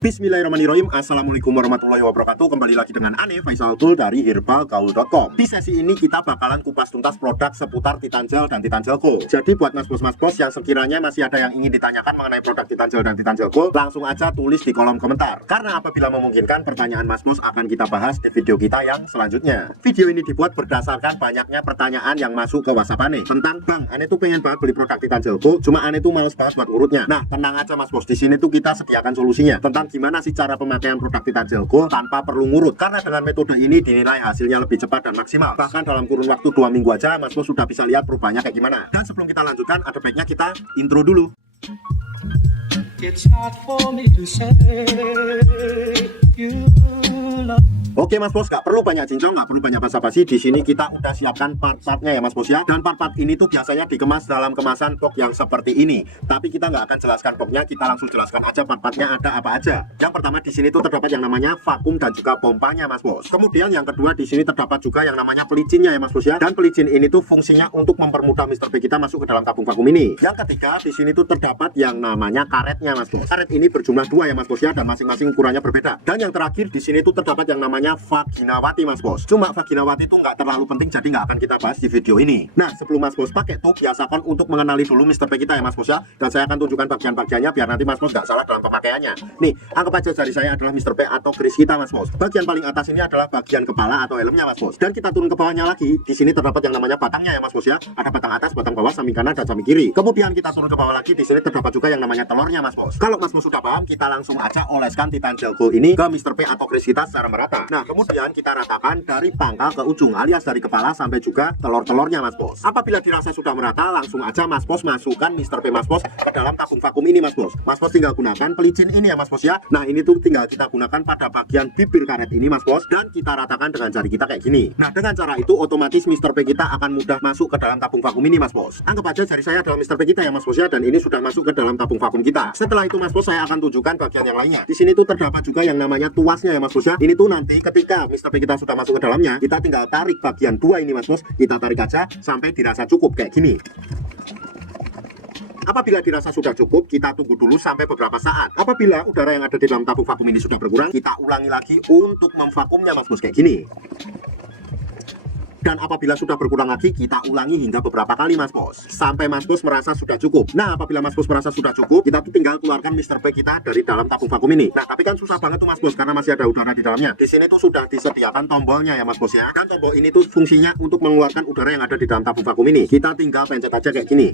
Bismillahirrahmanirrahim. Assalamualaikum warahmatullahi wabarakatuh. Kembali lagi dengan Ane Faisal Tool dari herbalgaul.com. Di sesi ini kita bakalan kupas tuntas produk seputar Titan Gel dan Titan Gel Gold. Jadi buat mas bos yang sekiranya masih ada yang ingin ditanyakan mengenai produk Titan Gel dan Titan Gel Gold, langsung aja tulis di kolom komentar. Karena apabila memungkinkan, pertanyaan mas bos akan kita bahas di video kita yang selanjutnya. Video ini dibuat berdasarkan banyaknya pertanyaan yang masuk ke WhatsApp Ane tentang, "Bang, Ane tuh pengen banget beli produk Titan Gel Gold, cuma Ane tuh males banget buat urutnya." Nah, tenang aja mas bos, di sini tuh kita sediakan solusinya tentang gimana sih cara pemakaian produk Titan Gel Gold tanpa perlu ngurut. Karena dengan metode ini dinilai hasilnya lebih cepat dan maksimal. Bahkan dalam kurun waktu 2 minggu aja mas bos sudah bisa lihat perubahannya kayak gimana. Dan sebelum kita lanjutkan, ada baiknya kita intro dulu. It's hard for me to say you love. Oke mas bos, nggak perlu banyak cincong, nggak perlu banyak basa-basi. Di sini kita udah siapkan part-partnya ya mas bos ya. Dan part-part ini tuh biasanya dikemas dalam kemasan box yang seperti ini. Tapi kita nggak akan jelaskan boxnya, kita langsung jelaskan aja part-partnya ada apa aja. Yang pertama di sini tuh terdapat yang namanya vakum dan juga pompanya mas bos. Kemudian yang kedua di sini terdapat juga yang namanya pelicinnya ya mas bos ya. Dan pelicin ini tuh fungsinya untuk mempermudah Mr. P kita masuk ke dalam tabung vakum ini. Yang ketiga di sini tuh terdapat yang namanya karetnya mas bos. Karet ini berjumlah 2 ya mas bos ya, dan masing-masing ukurannya berbeda. Dan yang terakhir di sini tuh terdapat yang namanya vaginawati mas bos. Cuma vaginawati itu nggak terlalu penting, jadi nggak akan kita bahas di video ini. Nah, sebelum mas bos pakai tuh, biasakan untuk mengenali dulu Mr. P kita ya mas bos ya. Dan saya akan tunjukkan bagian-bagiannya biar nanti mas bos nggak salah dalam pemakaiannya. Nih, anggap aja jari saya adalah Mr. P atau keris kita mas bos. Bagian paling atas ini adalah bagian kepala atau helmnya mas bos. Dan kita turun ke bawahnya lagi, di sini terdapat yang namanya batangnya ya mas bos ya. Ada batang atas, batang bawah, samping kanan dan samping kiri. Kemudian kita turun ke bawah lagi, di sini terdapat juga yang namanya telurnya mas bos. Kalau mas bos sudah paham, kita langsung aja oleskan Titan Gel Gold ini ke Mr. P atau keris kita secara merata. Nah, kemudian kita ratakan dari pangkal ke ujung, alias dari kepala sampai juga telur-telurnya mas bos. Apabila dirasa sudah merata, langsung aja mas bos masukkan Mr. P mas bos ke dalam tabung vakum ini mas bos. Mas bos tinggal gunakan pelicin ini ya mas bos ya. Nah, ini tuh tinggal kita gunakan pada bagian bibir karet ini mas bos, dan kita ratakan dengan jari kita kayak gini. Nah, dengan cara itu otomatis Mr. P kita akan mudah masuk ke dalam tabung vakum ini mas bos. Anggap aja jari saya adalah Mr. P kita ya mas bos ya, dan ini sudah masuk ke dalam tabung vakum kita. Setelah itu mas bos, saya akan tunjukkan bagian yang lainnya. Di sini tuh terdapat juga yang namanya tuasnya ya mas bos ya. Ini tuh nanti ketika Mr. P kita sudah masuk ke dalamnya, kita tinggal tarik bagian 2 ini mas bos. Kita tarik aja sampai dirasa cukup kayak gini. Apabila dirasa sudah cukup, kita tunggu dulu sampai beberapa saat. Apabila udara yang ada di dalam tabung vakum ini sudah berkurang, kita ulangi lagi untuk memvakumnya mas bos kayak gini. Dan apabila sudah berkurang lagi, kita ulangi hingga beberapa kali mas bos, sampai mas bos merasa sudah cukup. Nah, apabila mas bos merasa sudah cukup, kita tuh tinggal keluarkan Mr. P kita dari dalam tabung vakum ini. Nah, tapi kan susah banget tuh mas bos, karena masih ada udara di dalamnya. Di sini tuh sudah disediakan tombolnya ya mas bos ya. Dan tombol ini tuh fungsinya untuk mengeluarkan udara yang ada di dalam tabung vakum ini. Kita tinggal pencet aja kayak gini.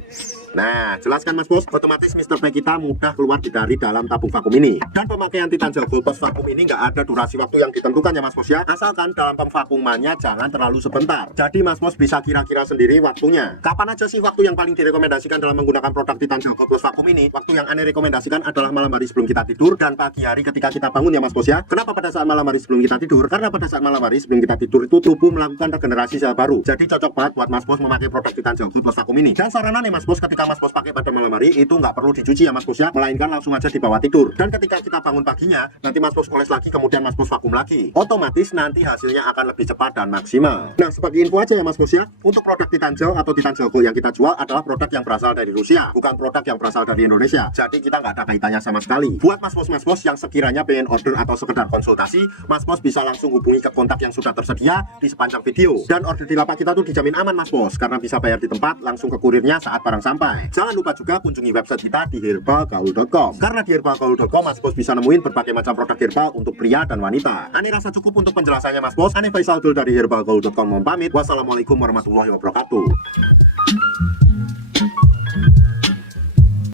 Nah, jelas kan mas bos, otomatis Mr. P kita mudah keluar dari dalam tabung vakum ini. Dan pemakaian Titan Gel Gold post vakum ini nggak ada durasi waktu yang ditentukan ya mas bos ya. Asalkan dalam pemvakumannya jangan terlalu sebentar. Jadi mas bos bisa kira-kira sendiri waktunya. Kapan aja sih waktu yang paling direkomendasikan dalam menggunakan produk Titan Gel Gold plus vakum ini? Waktu yang Ane rekomendasikan adalah malam hari sebelum kita tidur dan pagi hari ketika kita bangun ya mas bos ya. Kenapa pada saat malam hari sebelum kita tidur? Karena pada saat malam hari sebelum kita tidur itu tubuh melakukan regenerasi sel baru. Jadi cocok banget buat mas bos memakai produk Titan Gel Gold plus vakum ini. Dan saranan nih mas bos, ketika mas bos pakai pada malam hari itu nggak perlu dicuci ya mas bos ya, melainkan langsung aja dibawa tidur. Dan ketika kita bangun paginya, nanti mas bos oles lagi, kemudian mas bos vakum lagi. Otomatis nanti hasilnya akan lebih cepat dan maksimal. Nah, sebagai info aja ya mas bos ya, untuk produk Titan Gel atau Titan Gel Gold yang kita jual adalah produk yang berasal dari Rusia, bukan produk yang berasal dari Indonesia. Jadi kita nggak ada kaitannya sama sekali. Buat mas bos yang sekiranya pengen order atau sekedar konsultasi, mas bos bisa langsung hubungi ke kontak yang sudah tersedia di sepanjang video. Dan order di lapak kita tuh dijamin aman mas bos, karena bisa bayar di tempat, langsung ke kurirnya saat barang sampai. Jangan lupa juga kunjungi website kita di herbalgaul.com. Karena di herbalgaul.com mas bos bisa nemuin berbagai macam produk herbal untuk pria dan wanita. Ane rasa cukup untuk penjelasannya mas bos. Ane Faisal Tool dari herbalgaul.com mau pamit. Wassalamualaikum warahmatullahi wabarakatuh.